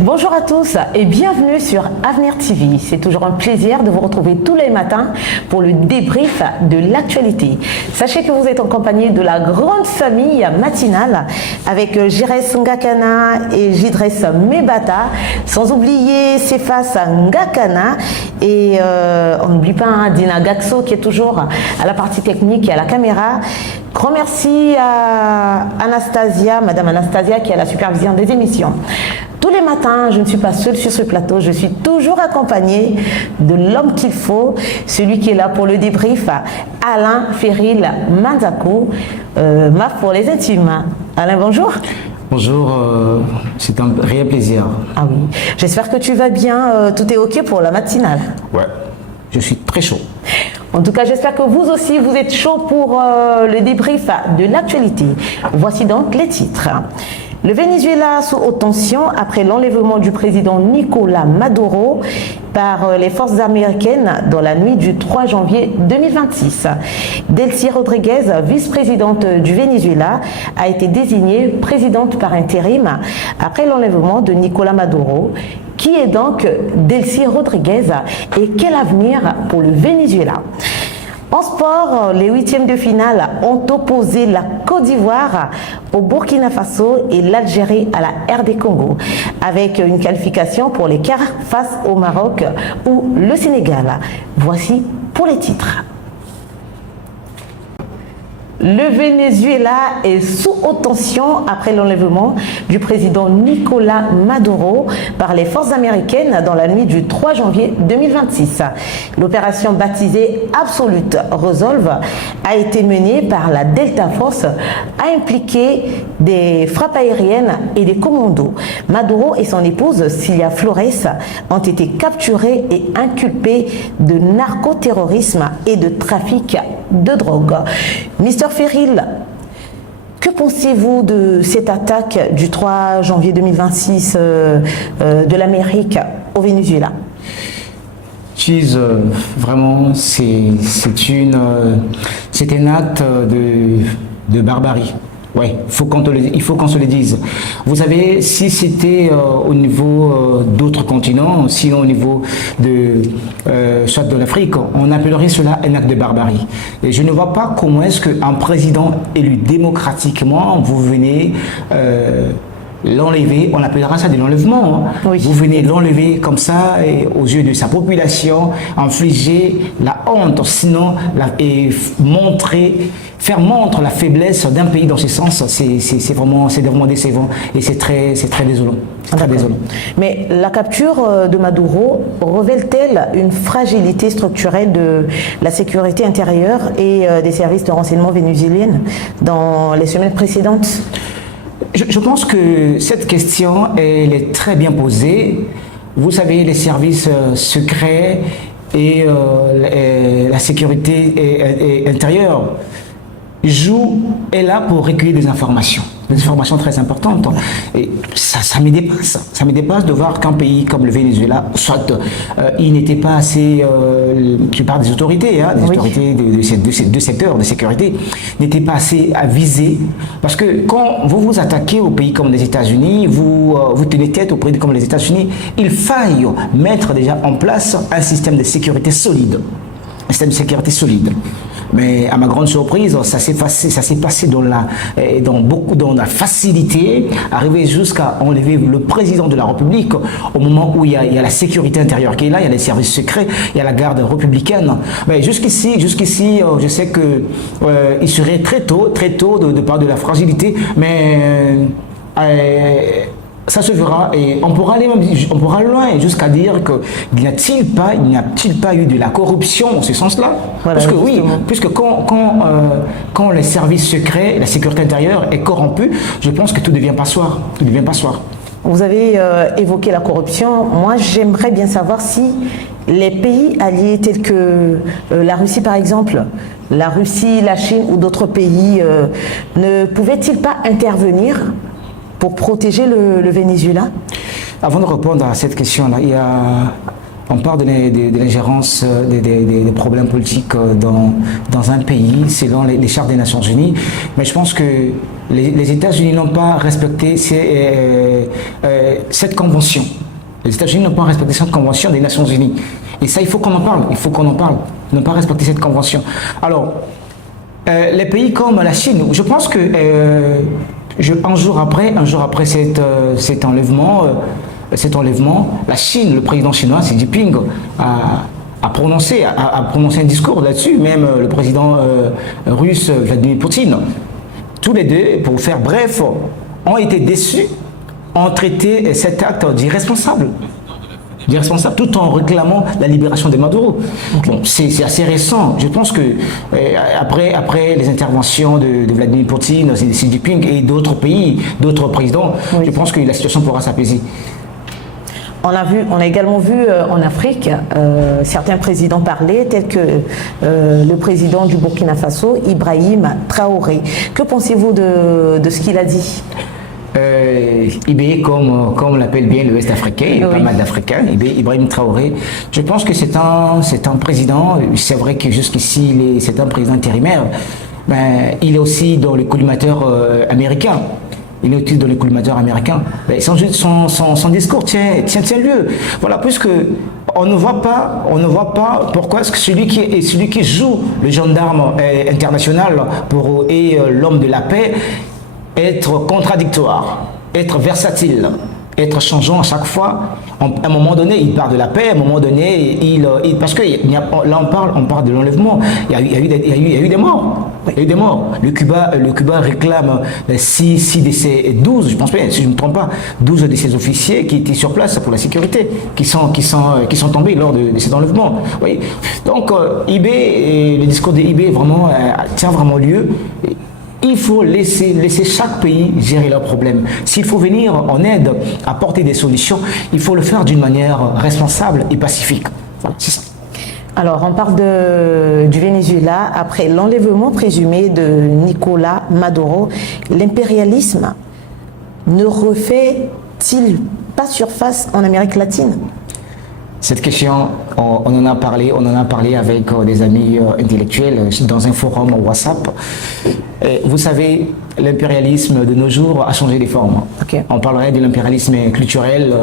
Bonjour à tous et bienvenue sur Avenir TV. C'est toujours un plaisir de vous retrouver tous les matins pour le débrief de l'actualité. Sachez que vous êtes en compagnie de la grande famille matinale avec Jires Ngakana et Jidres Mebata, sans oublier Cephas Ngakana et on n'oublie pas Dina Gaxo qui est toujours à la partie technique et à la caméra. Grand merci à Anastasia, Madame Anastasia qui est à la supervision des émissions. Tous les matins, je ne suis pas seule sur ce plateau, je suis toujours accompagnée de l'homme qu'il faut, celui qui est là pour le débrief, Alain Ferril Manzakou, MAF pour les intimes. Alain, bonjour. Bonjour, c'est un réel plaisir. Ah oui, j'espère que tu vas bien, tout est ok pour la matinale. Ouais, je suis très chaud. En tout cas, j'espère que vous aussi, vous êtes chaud pour le débrief de l'actualité. Voici donc les titres. Le Venezuela sous haute tension après l'enlèvement du président Nicolás Maduro par les forces américaines dans la nuit du 3 janvier 2026. Delcy Rodríguez, vice-présidente du Venezuela, a été désignée présidente par intérim après l'enlèvement de Nicolás Maduro. Qui est donc Delcy Rodríguez et quel avenir pour le Venezuela? En sport, les huitièmes de finale ont opposé la Côte d'Ivoire au Burkina Faso et l'Algérie à la RD Congo, avec une qualification pour les quarts face au Maroc ou le Sénégal. Voici pour les titres. Le Venezuela est sous haute tension après l'enlèvement du président Nicolás Maduro par les forces américaines dans la nuit du 3 janvier 2026. L'opération baptisée Absolute Resolve a été menée par la Delta Force, a impliqué des frappes aériennes et des commandos. Maduro et son épouse Cilia Flores ont été capturés et inculpés de narcoterrorisme et de trafic de drogue. Mister Ferril, que pensez-vous de cette attaque du 3 janvier 2026 de l'Amérique au Venezuela? Vraiment, c'est un acte de barbarie. Ouais, il faut qu'on se le dise. Vous savez, si c'était au niveau d'autres continents, sinon au niveau soit de l'Afrique, on appellerait cela un acte de barbarie. Et je ne vois pas comment est-ce qu'un président élu démocratiquement, vous venez l'enlever, on appellera ça de l'enlèvement. Hein. Oui. Vous venez l'enlever comme ça et aux yeux de sa population, infliger la honte, sinon faire montre la faiblesse d'un pays dans ce sens, c'est vraiment décevant et c'est très désolant. Très désolant. Mais la capture de Maduro révèle-t-elle une fragilité structurelle de la sécurité intérieure et des services de renseignement vénézuéliens dans les semaines précédentes? Je pense que cette question, elle est très bien posée. Vous savez, les services secrets et la sécurité intérieure est là pour recueillir des informations très importantes. Et ça me dépasse de voir qu'un pays comme le Venezuela, soit il n'était pas assez, tu parles des autorités, hein, des autorités de ces deux secteurs de sécurité, n'étaient pas assez avisés. Parce que quand vous vous attaquez aux pays comme les États-Unis, vous tenez tête aux pays comme les États-Unis, il faille mettre déjà en place un système de sécurité solide. Mais à ma grande surprise, ça s'est passé dans la facilité, arriver jusqu'à enlever le président de la République au moment où il y a la sécurité intérieure qui est là, il y a les services secrets, il y a la garde républicaine. Mais jusqu'ici, je sais que il serait très tôt de parler de la fragilité, mais ça se verra et on pourra aller loin jusqu'à dire qu'il n'y a-t-il pas eu de la corruption dans ce sens-là? Voilà, parce que justement. Oui, puisque quand les services secrets, la sécurité intérieure est corrompue, je pense que tout devient passoire. Vous avez évoqué la corruption. Moi, j'aimerais bien savoir si les pays alliés tels que la Russie, par exemple, la Russie, la Chine ou d'autres pays ne pouvaient-ils pas intervenir pour protéger le Venezuela? Avant de répondre à cette question-là, on parle de l'ingérence des problèmes politiques dans un pays selon les chartes des Nations Unies, mais je pense que les États-Unis n'ont pas respecté cette convention. Les États-Unis n'ont pas respecté cette convention des Nations Unies. Et ça, il faut qu'on en parle. Il faut qu'on en parle. Ils n'ont pas respecté cette convention. Alors, les pays comme la Chine, je pense que un jour après cet enlèvement, la Chine, le président chinois Xi Jinping a prononcé un discours là-dessus, même le président russe Vladimir Poutine. Tous les deux, pour faire bref, ont été déçus, ont traité cet acte d'irresponsable, tout en réclamant la libération de Maduro. Bon, c'est assez récent. Je pense que après les interventions de Vladimir Poutine, Xi Jinping et d'autres pays, d'autres présidents, oui, je pense que la situation pourra s'apaiser. On a également vu en Afrique certains présidents parler, tels que le président du Burkina Faso, Ibrahim Traoré. Que pensez-vous de ce qu'il a dit? IB, comme on l'appelle bien l'Ouest africain, il y a pas mal d'Africains, Ibrahim Traoré, je pense que c'est un président, c'est vrai que jusqu'ici c'est un président intérimaire, mais il est aussi dans le collimateur américain. Il est aussi dans les collimateurs américains. Son discours tient lieu. Voilà, puisque on ne voit pas pourquoi est-ce que celui qui joue le gendarme international et l'homme de la paix être contradictoire, être versatile, être changeant à chaque fois. À un moment donné, il parle de la paix, à un moment donné, parce que là on parle de l'enlèvement. Il y a eu des morts. Il y a eu des morts. Le Cuba réclame 6 de ses 12, je pense pas, si je ne me trompe pas, 12 de ses officiers qui étaient sur place pour la sécurité, qui sont tombés lors de cet enlèvement. Oui. Donc, le discours de IB vraiment tient vraiment lieu. Il faut laisser chaque pays gérer leurs problèmes. S'il faut venir en aide, apporter des solutions, il faut le faire d'une manière responsable et pacifique. Voilà, c'est ça. Alors, on parle du Venezuela. Après l'enlèvement présumé de Nicolás Maduro, l'impérialisme ne refait-il pas surface en Amérique latine? Cette question, on en a parlé avec des amis intellectuels dans un forum WhatsApp. Vous savez, l'impérialisme de nos jours a changé de forme. Okay. On parlerait de l'impérialisme culturel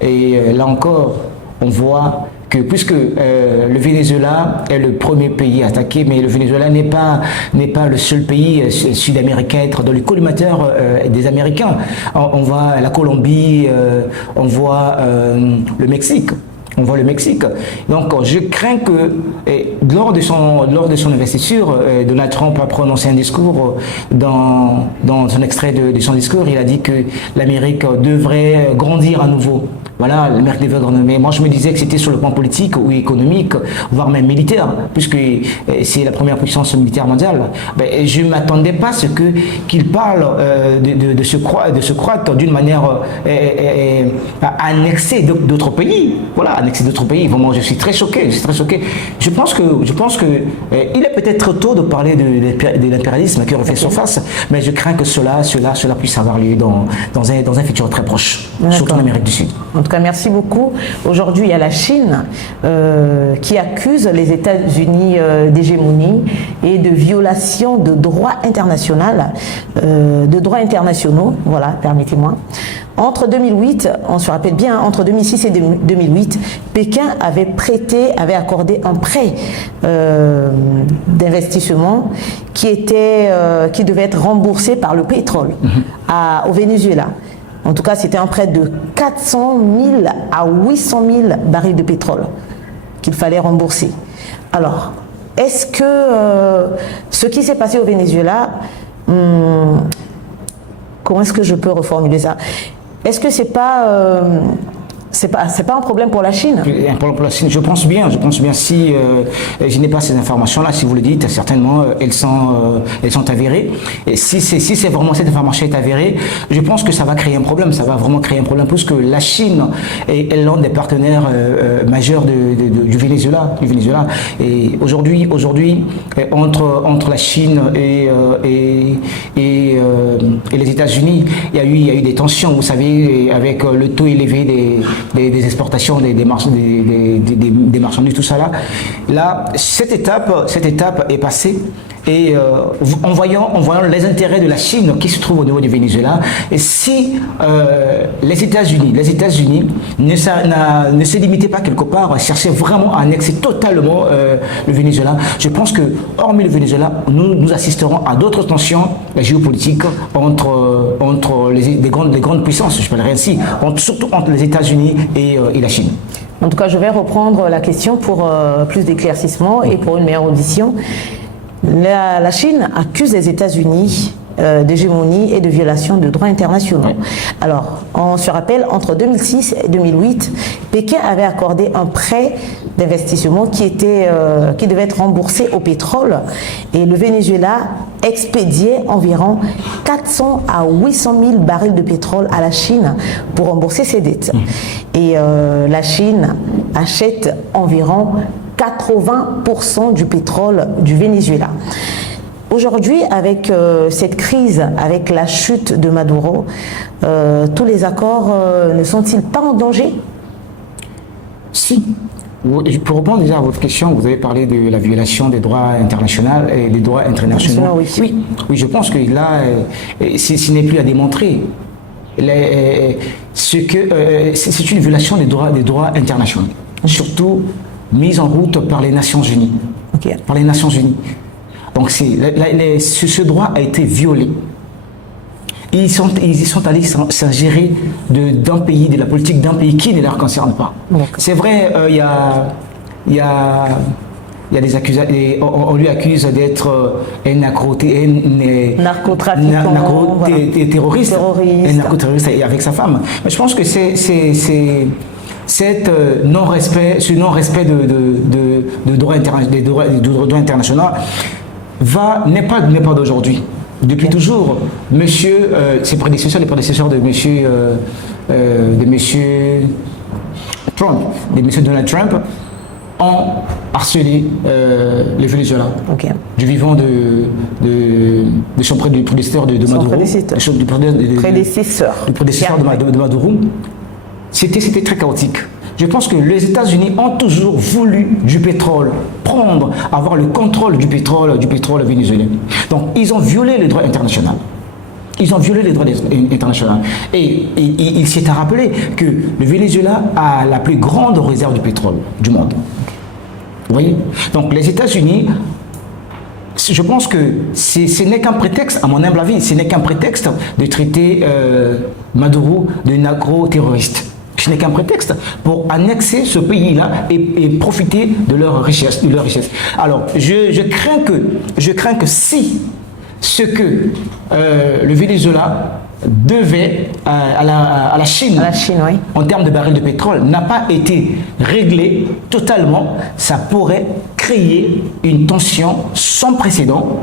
et là encore, on voit que puisque le Venezuela est le premier pays attaqué, mais le Venezuela n'est pas le seul pays sud-américain à être dans le collimateur des Américains. On voit la Colombie, on voit le Mexique. On voit le Mexique. Donc, je crains que lors de son investiture, Donald Trump a prononcé un discours. Dans un extrait de son discours, il a dit que l'Amérique devrait grandir à nouveau. Voilà, l'Amérique devrait grandir. Mais moi, je me disais que c'était sur le plan politique ou économique, voire même militaire, puisque c'est la première puissance militaire mondiale. Je ne m'attendais pas à ce qu'il parle de se croître d'une manière à annexer d'autres pays. Voilà, annexer d'autres pays. Vraiment, je suis très choqué. Je pense que il est peut-être tôt de parler de l'impérialisme qui refait surface, mais je crains que cela puisse avoir lieu dans un futur très proche, surtout en Amérique du Sud. En tout cas, merci beaucoup. Aujourd'hui, il y a la Chine qui accuse les États-Unis d'hégémonie et de violation de droits internationaux. Voilà, permettez-moi. Entre 2008, on se rappelle bien, entre 2006 et 2008, Pékin avait accordé un prêt d'investissement qui devait être remboursé par le pétrole au Venezuela. En tout cas, c'était un prêt de 400 000 à 800 000 barils de pétrole qu'il fallait rembourser. Alors, est-ce que ce qui s'est passé au Venezuela, comment est-ce que je peux reformuler ça? Est-ce que c'est pas un problème pour la Chine? Un problème pour la Chine, je pense bien. Si je n'ai pas ces informations-là, si vous le dites, certainement elles sont avérées. Et si c'est vraiment cette information est avérée, je pense que ça va créer un problème. Ça va vraiment créer un problème puisque la Chine est l'un des partenaires majeurs du Venezuela. Et aujourd'hui, entre la Chine et les États-Unis, il y a eu des tensions. Vous savez, avec le taux élevé des exportations des marchandises, tout ça là, cette étape est passée. Et en voyant les intérêts de la Chine qui se trouvent au niveau du Venezuela, et si les États-Unis ne se limitaient pas quelque part à chercher vraiment à annexer totalement le Venezuela, je pense que, hormis le Venezuela, nous assisterons à d'autres tensions géopolitiques entre les grandes puissances, je parlerai ainsi, surtout entre les États-Unis et la Chine. En tout cas, je vais reprendre la question pour plus d'éclaircissement et pour une meilleure audition. La Chine accuse les États-Unis d'hégémonie et de violation de droits internationaux. Oui. Alors, on se rappelle, entre 2006 et 2008, Pékin avait accordé un prêt d'investissement qui devait être remboursé au pétrole, et le Venezuela expédiait environ 400 à 800 000 barils de pétrole à la Chine pour rembourser ses dettes. Et la Chine achète environ 80% du pétrole du Venezuela. Aujourd'hui, avec cette crise, avec la chute de Maduro, tous les accords ne sont-ils pas en danger? Si. Pour répondre déjà à votre question, vous avez parlé de la violation des droits internationaux et des droits internationaux. Oui, je pense que là, ce n'est plus à démontrer. C'est une violation des droits internationaux, surtout mise en route par les Nations Unies. Okay. Par les Nations Unies. Donc ce droit a été violé. Ils sont allés s'ingérer d'un pays, de la politique d'un pays qui ne leur concerne pas. C'est vrai, il y a des accusations, on lui accuse d'être un narcoterroriste, un narcoterroriste avec sa femme. Mais je pense que ce non-respect de droit international n'est pas d'aujourd'hui. Depuis toujours, ses prédécesseurs, les prédécesseurs de monsieur Donald Trump, ont harcelé le Venezuela. Du vivant de son prédécesseur de Maduro. Du prédécesseur de Maduro. C'était très chaotique. Je pense que les États-Unis ont toujours voulu du pétrole, avoir le contrôle du pétrole vénézuélien. Donc, ils ont violé le droit international. Et il s'est à rappeler que le Venezuela a la plus grande réserve de pétrole du monde. Vous voyez? Donc, les États-Unis, je pense que ce n'est qu'un prétexte, à mon humble avis, ce n'est qu'un prétexte de traiter Maduro de narco-terroriste. Ce n'est qu'un prétexte pour annexer ce pays-là et profiter de leur richesse. Alors, je crains que si ce que le Venezuela devait à la Chine, oui, en termes de barils de pétrole, n'a pas été réglé totalement, ça pourrait créer une tension sans précédent,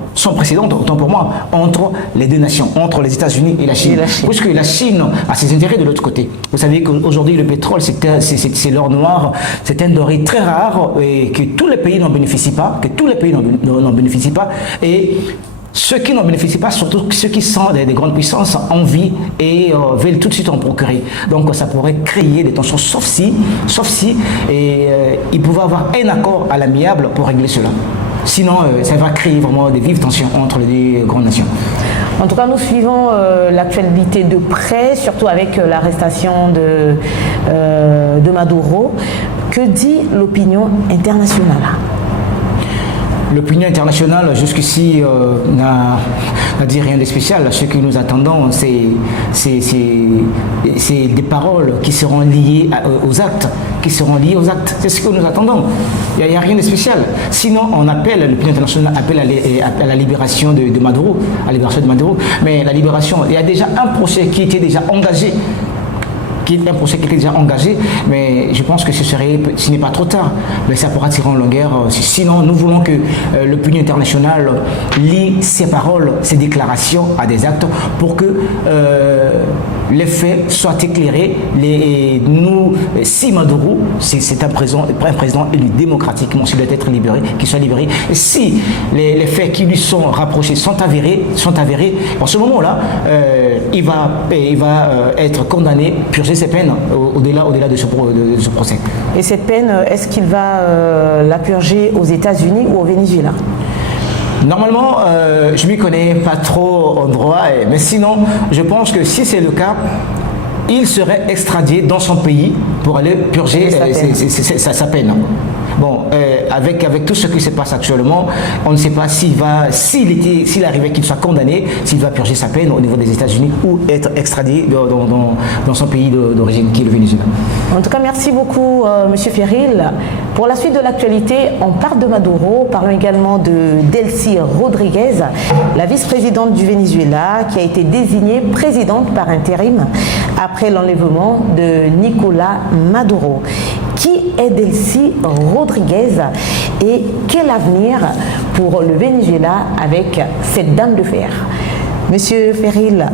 autant pour moi, entre les deux nations, entre les États-Unis et la Chine. Puisque la Chine a ses intérêts de l'autre côté. Vous savez qu'aujourd'hui, le pétrole, c'est l'or noir, c'est un denrée très rare et que tous les pays n'en bénéficient pas, et ceux qui n'en bénéficient pas, surtout ceux qui sont des grandes puissances, ont envie et veulent tout de suite en procurer. Donc ça pourrait créer des tensions, sauf si il pouvait avoir un accord à l'amiable pour régler cela. Sinon, ça va créer vraiment des vives tensions entre les deux grandes nations. En tout cas, nous suivons l'actualité de près, surtout avec l'arrestation de Maduro. Que dit l'opinion internationale ? L'opinion internationale, jusqu'ici, n'a dit rien de spécial. Ce que nous attendons, c'est des paroles qui seront liées aux actes. C'est ce que nous attendons. Il n'y a rien de spécial. Sinon, l'opinion internationale appelle à la libération de Maduro, Mais la libération, il y a déjà un procès qui était déjà engagé. Mais je pense que ce n'est pas trop tard, mais ça pourra tirer en longueur. Sinon, nous voulons que l'opinion internationale lie ces paroles, ces déclarations à des actes pour que les faits soient éclairés. Si Maduro, c'est un président élu démocratiquement, s'il doit être libéré, qu'il soit libéré. Et si les faits qui lui sont rapprochés sont avérés, en ce moment-là, il va être condamné, purger ses peines au-delà de ce procès. Et cette peine, est-ce qu'il va la purger aux États-Unis ou au Venezuela? Normalement, je ne m'y connais pas trop en droit, mais sinon, je pense que si c'est le cas, il serait extradé dans son pays pour aller purger sa peine. Bon, avec tout ce qui se passe actuellement, on ne sait pas s'il arrivait qu'il soit condamné, s'il va purger sa peine au niveau des États-Unis ou être extradé dans son pays d'origine, qui est le Venezuela. En tout cas, merci beaucoup, Monsieur Ferril. Pour la suite de l'actualité, on parle de Maduro, parlons également de Delcy Rodriguez, la vice-présidente du Venezuela, qui a été désignée présidente par intérim après l'enlèvement de Nicolás Maduro. Qui est Delcy Rodriguez et quel avenir pour le Venezuela avec cette dame de fer? Monsieur Ferril,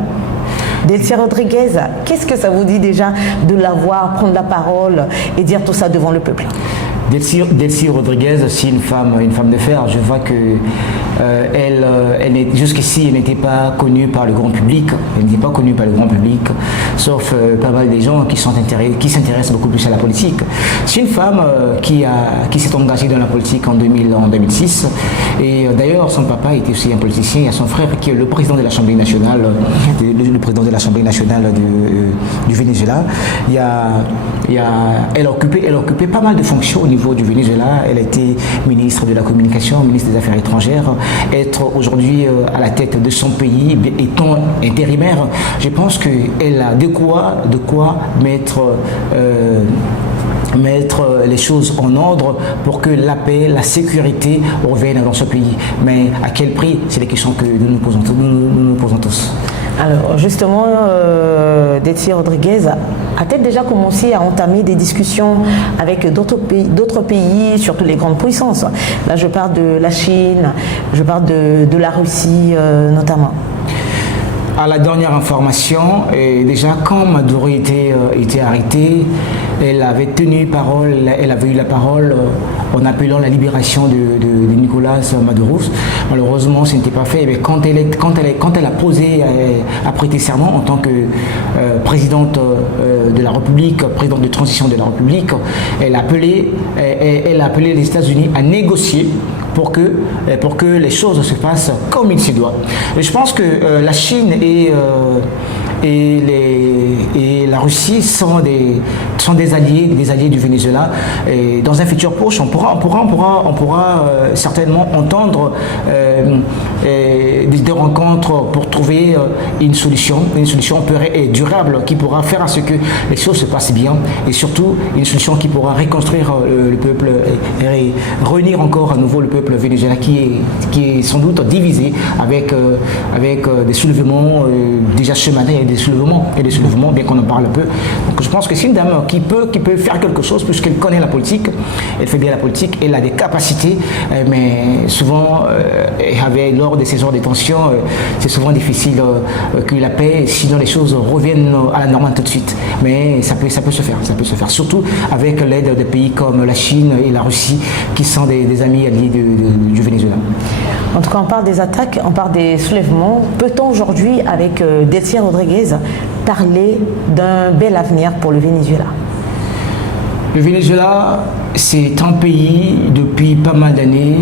Delcy Rodriguez, qu'est-ce que ça vous dit déjà de la voir prendre la parole et dire tout ça devant le peuple? Delcy Rodriguez, c'est une femme de fer. Je vois que jusqu'ici, elle n'était pas connue par le grand public. Elle n'était pas connue par le grand public, sauf pas mal des gens qui s'intéressent beaucoup plus à la politique. C'est une femme qui s'est engagée dans la politique en 2006. Et d'ailleurs, son papa était aussi un politicien. Il y a son frère qui est le président de l'Assemblée nationale, du Venezuela. Elle a occupé pas mal de fonctions au niveau du Venezuela. Elle a été ministre de la Communication, ministre des Affaires étrangères. Être aujourd'hui à la tête de son pays, étant intérimaire, je pense qu'elle a de quoi mettre les choses en ordre pour que la paix, la sécurité reviennent dans ce pays. Mais à quel prix? C'est les questions que nous nous posons tous. Alors justement, Delcy Rodriguez a-t-elle déjà commencé à entamer des discussions avec d'autres pays, surtout les grandes puissances? Là, je parle de la Chine, je parle de la Russie notamment. À la dernière information, déjà quand Maduro était arrêté, elle avait tenu parole, elle avait eu la parole en appelant la libération de Nicolás Maduro. Malheureusement, ce n'était pas fait. Mais quand elle a prêté serment en tant que présidente de la République, présidente de transition de la République, elle a appelé les États-Unis à négocier pour que les choses se passent comme il se doit. Et je pense que la Chine et la Russie sont des alliés du Venezuela. Et dans un futur proche, on pourra certainement entendre des rencontres pour trouver une solution pérenne et durable qui pourra faire à ce que les choses se passent bien et surtout une solution qui pourra reconstruire le peuple et réunir encore à nouveau le peuple vénézuélien qui est sans doute divisé avec des soulèvements déjà cheminés et des soulèvements bien qu'on en parle un peu. Donc je pense que c'est une dame qui peut faire quelque chose puisqu'elle connaît la politique, elle fait bien la politique, elle a des capacités, mais souvent lors de ces heures de tension, c'est souvent difficile que la paix, sinon les choses reviennent à la normale tout de suite. Mais ça peut se faire, surtout avec l'aide des pays comme la Chine et la Russie qui sont des amis alliés du Venezuela. En tout cas, on parle des attaques, on parle des soulèvements. Peut-on aujourd'hui, avec Delcy Rodriguez, parler d'un bel avenir pour le Venezuela? Le Venezuela, c'est un pays depuis pas mal d'années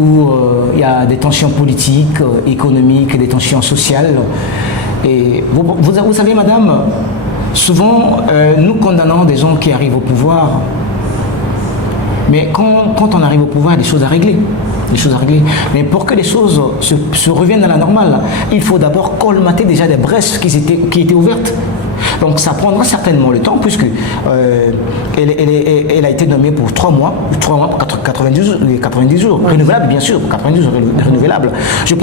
où il y a des tensions politiques, économiques, des tensions sociales. Et vous savez, madame, souvent nous condamnons des gens qui arrivent au pouvoir. Mais quand on arrive au pouvoir, il y a des choses à régler. Mais pour que les choses se reviennent à la normale, il faut d'abord colmater déjà des brèches qui étaient ouvertes. Donc ça prendra certainement le temps puisque elle a été nommée pour 3 mois pour 90 jours, renouvelable bien sûr, 90 jours renouvelables. Je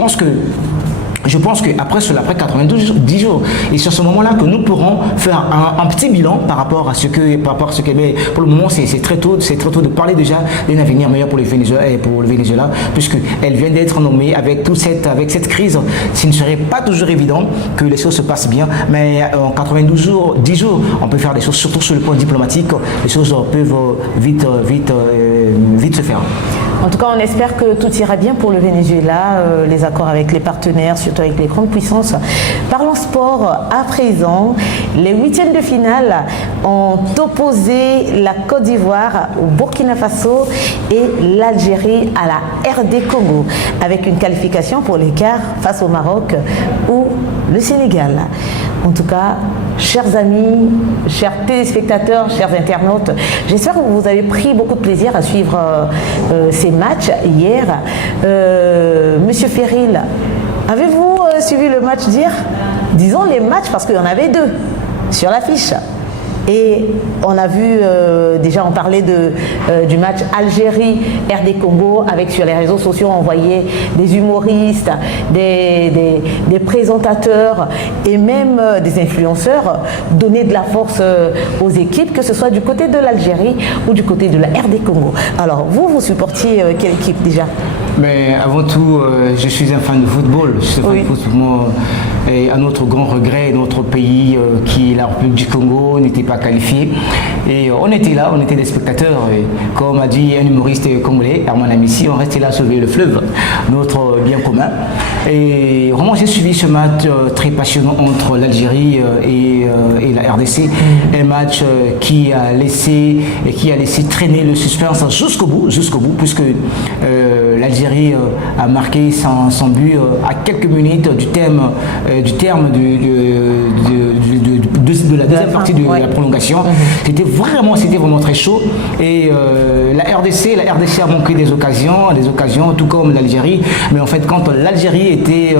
pense qu'après cela, après 90 jours, et sur ce moment-là que nous pourrons faire un petit bilan par rapport à ce qu'elle met. Pour le moment, c'est très tôt de parler déjà d'un avenir meilleur pour le Venezuela, puisqu'elle vient d'être nommée avec cette crise. Ce ne serait pas toujours évident que les choses se passent bien, mais en 92 jours, 10 jours, on peut faire des choses, surtout sur le point diplomatique, les choses peuvent vite se faire. En tout cas, on espère que tout ira bien pour le Venezuela, les accords avec les partenaires, surtout avec les grandes puissances. Parlons sport à présent. Les huitièmes de finale ont opposé la Côte d'Ivoire au Burkina Faso et l'Algérie à la RD Congo, avec une qualification pour les quarts face au Maroc ou le Sénégal. En tout cas, chers amis, chers téléspectateurs, chers internautes, j'espère que vous avez pris beaucoup de plaisir à suivre ces matchs hier. Monsieur Ferril, avez-vous suivi le match d'hier? Disons les matchs parce qu'il y en avait deux sur l'affiche. Et on a vu, déjà on parlait du match Algérie-RD Congo, avec sur les réseaux sociaux on voyait des humoristes, des présentateurs et même des influenceurs donner de la force aux équipes, que ce soit du côté de l'Algérie ou du côté de la RD Congo. Alors vous supportiez quelle équipe déjà? Mais avant tout, je suis un fan de football. Je suis un fan de football. Et à notre grand regret, notre pays, qui est la République du Congo, n'était pas qualifié. Et on était là, on était des spectateurs. Et comme a dit un humoriste congolais, Herman Amissi, on restait là à sauver le fleuve, notre bien commun. Et vraiment, j'ai suivi ce match très passionnant entre l'Algérie et la RDC. Un match qui a laissé traîner le suspense jusqu'au bout, puisque l'Algérie a marqué son but à quelques minutes du terme de la deuxième partie de la prolongation. C'était vraiment très chaud. Et la RDC a manqué des occasions, tout comme l'Algérie. Mais en fait, quand l'Algérie était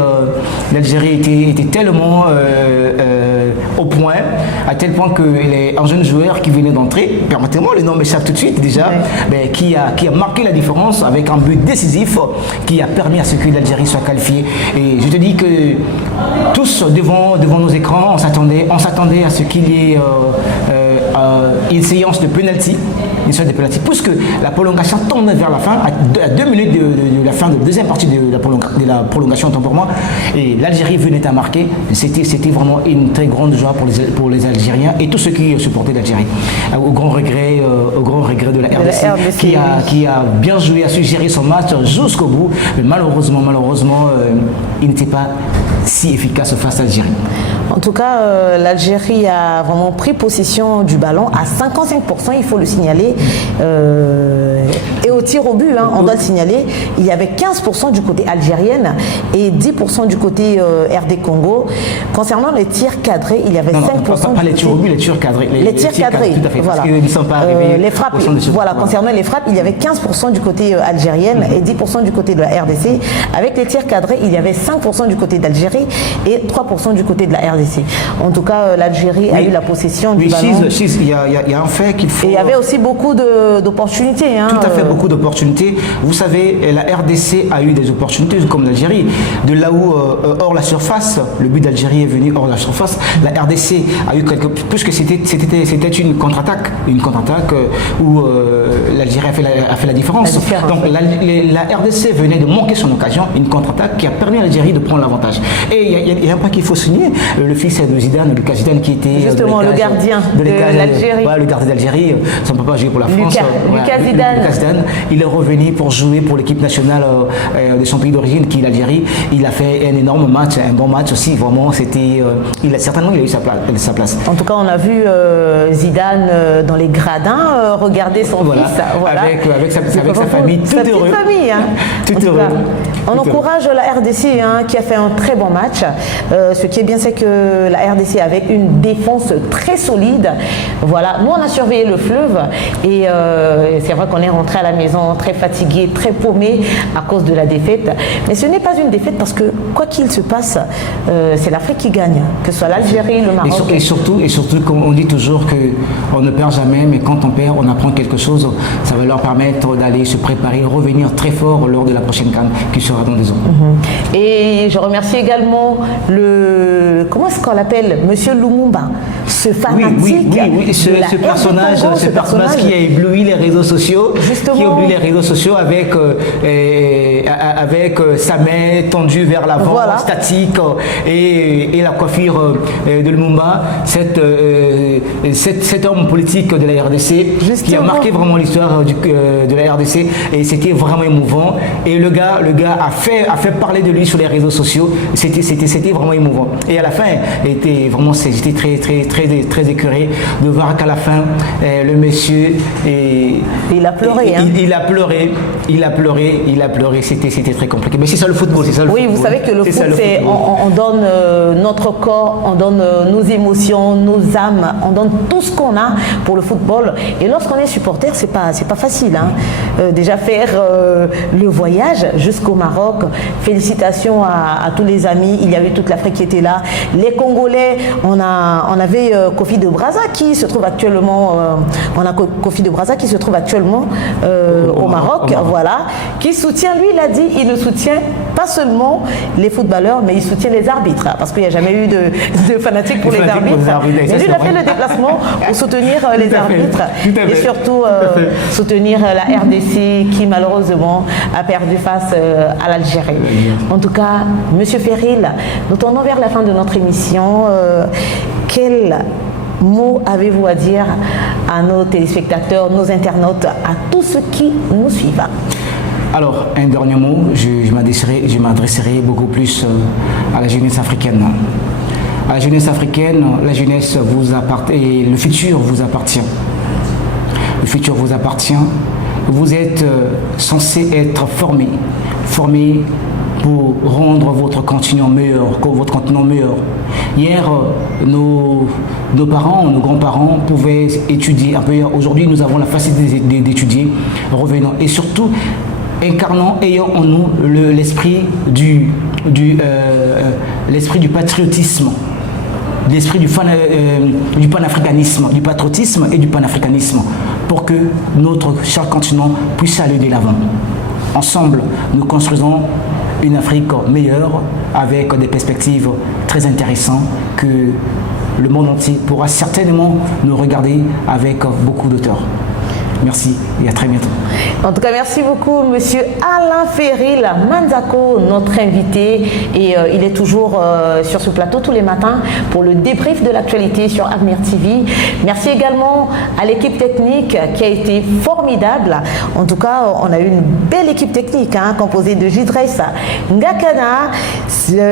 tellement au point, à tel point qu'un jeune joueur qui venait d'entrer, permettez-moi, le nom m'échappe tout de suite déjà, mais qui a marqué la différence avec un but décisif qui a permis à ce que l'Algérie soit qualifiée. Et je te dis que tous devant nos écrans, on s'attendait à ce qu'il y ait une séance de penalty, puisque la prolongation tourne vers la fin, à 2 minutes de la fin de la deuxième partie de la prolongation, autant pour moi, et l'Algérie venait à marquer. C'était vraiment une très grande joie pour les Algériens et tous ceux qui supportaient l'Algérie. Au grand regret de la RDC, qui a bien joué, a su gérer son match jusqu'au bout, mais malheureusement, il n'était pas si efficace face à l'Algérie. En tout cas, l'Algérie a vraiment pris possession du ballon à 55%, il faut le signaler. Et au tir au but, on doit le signaler, il y avait 15% du côté algérienne et 10% du côté RD Congo. Concernant les tirs cadrés, il y avait 5%. Pas les tirs au but, les tirs cadrés. Les tirs cadrés, tout à fait, voilà. Parce qu'ils ne sont pas arrivés. Les frappes, concernant les frappes, il y avait 15% du côté algérienne et 10% du côté de la RDC. Avec les tirs cadrés, il y avait 5% du côté d'Algérie et 3% du côté de la RDC. En tout cas, l'Algérie a eu la possession du ballon. Il y a un fait qu'il faut... Et il y avait aussi beaucoup d'opportunités. Tout à fait, beaucoup d'opportunités. Vous savez, la RDC a eu des opportunités comme l'Algérie. De là où, hors la surface, le but d'Algérie est venu hors la surface, la RDC a eu puisque c'était une contre-attaque où l'Algérie a fait la différence. Donc la RDC venait de manquer son occasion, une contre-attaque qui a permis à l'Algérie de prendre l'avantage. Et il y a un point qu'il faut signer, le fils de Zidane, Lucas Zidane, qui était justement le gardien de l'Algérie. Le gardien d'Algérie, ça ne peut pas jouer pour la France. Lucas Zidane. Il est revenu pour jouer pour l'équipe nationale de son pays d'origine, qui est l'Algérie. Il a fait un énorme match, un bon match aussi. Vraiment, certainement il a eu sa place. En tout cas, on a vu Zidane dans les gradins regarder son fils. Voilà. Avec sa famille, tout heureux. Famille, tout heureux. On encourage la RDC qui a fait un très bon match. Ce qui est bien, c'est que la RDC avait une défense très solide. Voilà, nous on a surveillé le fleuve et c'est vrai qu'on est rentré à la maison très fatigué, très paumé à cause de la défaite. Mais ce n'est pas une défaite parce que quoi qu'il se passe, c'est l'Afrique qui gagne, que ce soit l'Algérie, le Maroc. Et surtout, comme on dit toujours qu'on ne perd jamais, mais quand on perd, on apprend quelque chose. Ça va leur permettre d'aller se préparer, revenir très fort lors de la prochaine CAN qui sera dans 2 ans. Et je remercie également comment est-ce qu'on l'appelle, Monsieur Lumumba, ce fanatique. Oui. Ce personnage qui a ébloui les réseaux sociaux. Justement. Qui a ébloui les réseaux sociaux avec sa main tendue vers l'avant, voilà. statique, et la coiffure de Lumumba, cet homme politique de la RDC. Justement. Qui a marqué vraiment l'histoire de la RDC, et c'était vraiment émouvant. Et le gars a fait parler de lui sur les réseaux sociaux. C'était vraiment émouvant. Et à la fin, j'étais très écœuré de voir qu'à la fin, le monsieur, il a pleuré. Il a pleuré. C'était très compliqué. Mais c'est ça le football, Oui, vous savez que le foot, c'est on donne notre corps, on donne nos émotions, nos âmes, on donne tout ce qu'on a pour le football. Et lorsqu'on est supporter, c'est pas facile. Hein. Déjà faire le voyage jusqu'au Maroc. Félicitations à tous les amis. Il y avait toute l'Afrique qui était là. Les Congolais, on avait Kofi de Brazza qui se trouve actuellement. Au Maroc, voilà, qui soutient, lui, il a dit, il ne soutient pas seulement les footballeurs, mais il soutient les arbitres, parce qu'il n'y a jamais eu de fanatiques pour les arbitres. Mais lui, il a fait le déplacement pour soutenir les arbitres et surtout soutenir la RDC qui, malheureusement, a perdu face à l'Algérie. En tout cas, Monsieur Ferril, nous tournons vers la fin de notre émission. Quel mot avez-vous à dire à nos téléspectateurs, nos internautes, à tous ceux qui nous suivent? Alors, un dernier mot, je m'adresserai beaucoup plus à la jeunesse africaine. À la jeunesse africaine, la jeunesse vous appartient, et le futur vous appartient. Le futur vous appartient. Vous êtes censé être formé pour rendre votre continent meilleur. Hier, nos parents, nos grands-parents pouvaient étudier un peu. Aujourd'hui, nous avons la facilité d'étudier, revenons. Et surtout, ayant en nous l'esprit du patriotisme, l'esprit du panafricanisme, du patriotisme et du panafricanisme, pour que notre cher continent puisse aller de l'avant. Ensemble, nous construisons une Afrique meilleure avec des perspectives très intéressantes que le monde entier pourra certainement nous regarder avec beaucoup d'auteur. Merci et à très bientôt. En tout cas, merci beaucoup, Monsieur Alain Ferril Manzako, notre invité. Et il est toujours sur ce plateau tous les matins pour le débrief de l'actualité sur Avenir TV. Merci également à l'équipe technique qui a été formidable. En tout cas, on a eu une belle équipe technique composée de Jidres Ngakana,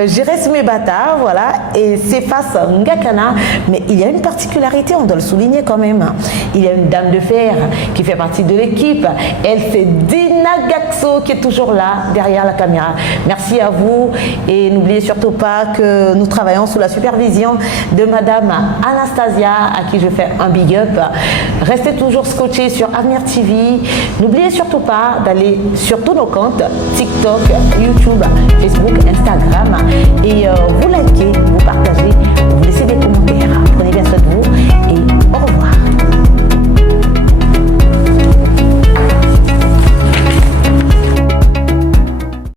Jires Mebata, voilà, et Cephas Ngakana. Mais il y a une particularité, on doit le souligner quand même. Il y a une dame de fer qui fait partie de l'équipe. Elle, c'est Dina Gaxo qui est toujours là derrière la caméra. Merci à vous et n'oubliez surtout pas que nous travaillons sous la supervision de Madame Anastasia à qui je fais un big up. Restez toujours scotchés sur Avenir TV. N'oubliez surtout pas d'aller sur tous nos comptes TikTok, YouTube, Facebook, Instagram et vous likez,